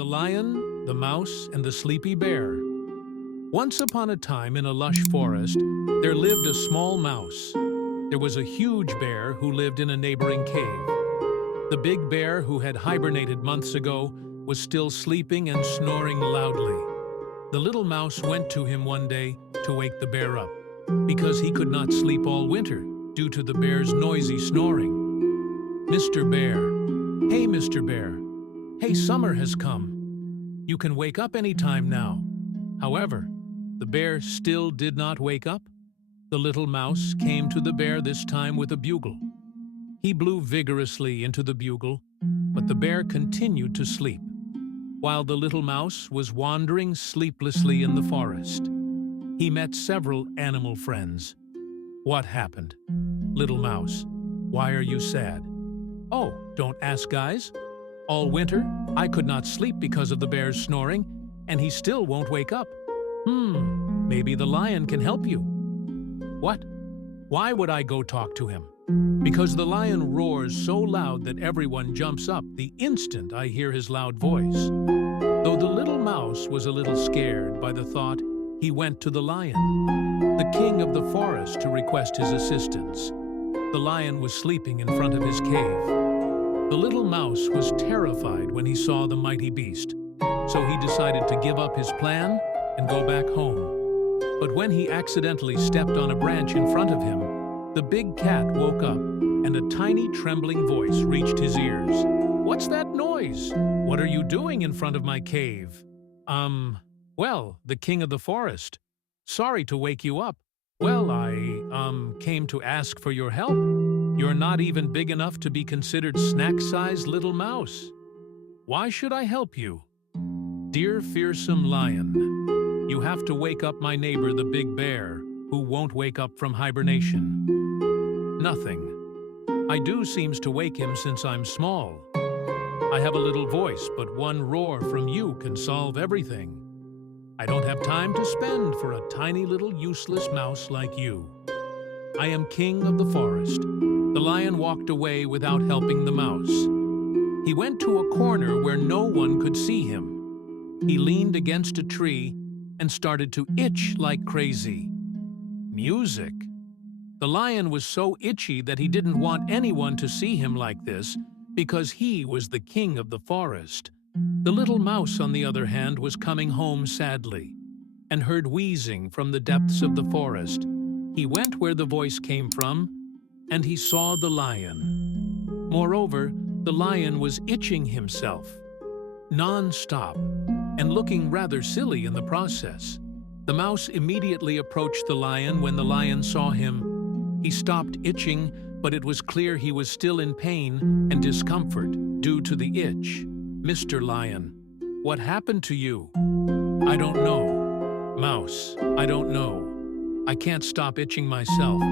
The Lion, the Mouse, and the Sleepy Bear. Once upon a time in a lush forest, there lived a small mouse. There was a huge bear who lived in a neighboring cave. The big bear, who had hibernated months ago, was still sleeping and snoring loudly. The little mouse went to him one day to wake the bear up, because he could not sleep all winter due to the bear's noisy snoring. "Mr. Bear, hey Mr. Bear, hey, summer has come. You can wake up any time now." However, the bear still did not wake up. The little mouse came to the bear this time with a bugle. He blew vigorously into the bugle, but the bear continued to sleep, while the little mouse was wandering sleeplessly in the forest. He met several animal friends. "What happened? Little mouse, why are you sad?" "Oh, don't ask, guys. All winter, I could not sleep because of the bear's snoring, and he still won't wake up. Maybe the lion can help you." "What? Why would I go talk to him?" "Because the lion roars so loud that everyone jumps up the instant I hear his loud voice." Though the little mouse was a little scared by the thought, he went to the lion, the king of the forest, to request his assistance. The lion was sleeping in front of his cave. The little mouse was terrified when he saw the mighty beast, so he decided to give up his plan and go back home. But when he accidentally stepped on a branch in front of him, the big cat woke up and a tiny trembling voice reached his ears. "What's that noise? What are you doing in front of my cave?" Well, the king of the forest. Sorry to wake you up. Well, I came to ask for your help. You're not even big enough to be considered snack-sized little mouse. Why should I help you?" "Dear fearsome lion, you have to wake up my neighbor, the big bear, who won't wake up from hibernation." "Nothing. I do seems to wake him since I'm small. I have a little voice, but one roar from you can solve everything. I don't have time to spend for a tiny little useless mouse like you. I am king of the forest." The lion walked away without helping the mouse. He went to a corner where no one could see him. He leaned against a tree and started to itch like crazy. Music. The lion was so itchy that he didn't want anyone to see him like this, because he was the king of the forest. The little mouse, on the other hand, was coming home sadly, and heard wheezing from the depths of the forest. He went where the voice came from, and he saw the lion. Moreover, the lion was itching himself, non-stop, and looking rather silly in the process. The mouse immediately approached the lion. When the lion saw him, he stopped itching, but it was clear he was still in pain and discomfort due to the itch. "Mr. Lion, what happened to you?" "I don't know." "Mouse, I don't know. I can't stop itching myself.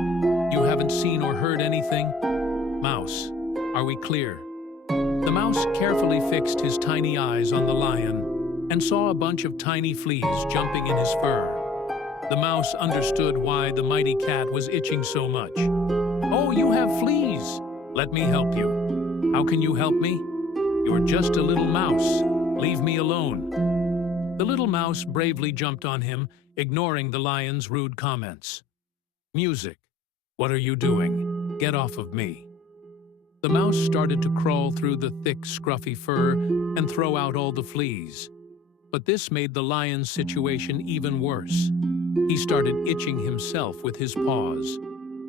You haven't seen or heard anything?" "Mouse, are we clear?" The mouse carefully fixed his tiny eyes on the lion and saw a bunch of tiny fleas jumping in his fur. The mouse understood why the mighty cat was itching so much. "Oh, you have fleas. Let me help you." "How can you help me? You're just a little mouse. Leave me alone." The little mouse bravely jumped on him, ignoring the lion's rude comments. "Music. What are you doing? Get off of me." The mouse started to crawl through the thick, scruffy fur and throw out all the fleas. But this made the lion's situation even worse. He started itching himself with his paws.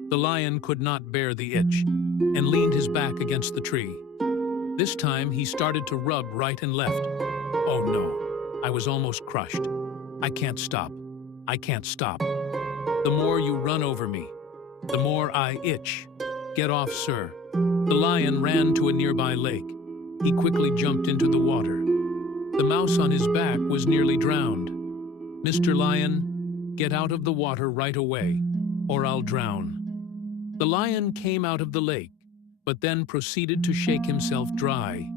The lion could not bear the itch and leaned his back against the tree. This time he started to rub right and left. "Oh no, I was almost crushed. I can't stop. I can't stop. The more you run over me, the more I itch. Get off, sir." The lion ran to a nearby lake. He quickly jumped into the water. The mouse on his back was nearly drowned. "Mr. Lion, get out of the water right away, or I'll drown." The lion came out of the lake, but then proceeded to shake himself dry.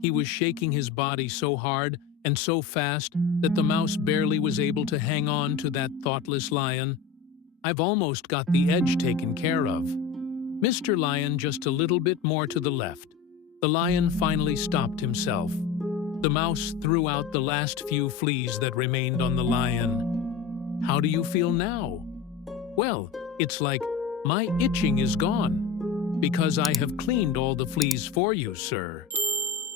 He was shaking his body so hard and so fast that the mouse barely was able to hang on to that thoughtless lion. "I've almost got the edge taken care of." "Mr. Lion, just a little bit more to the left." The lion finally stopped himself. The mouse threw out the last few fleas that remained on the lion. "How do you feel now?" "Well, it's like my itching is gone, because I have cleaned all the fleas for you, sir."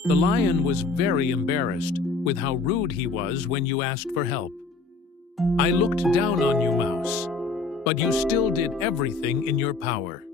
The lion was very embarrassed with how rude he was when you asked for help. "I looked down on you, Mouse, but you still did everything in your power."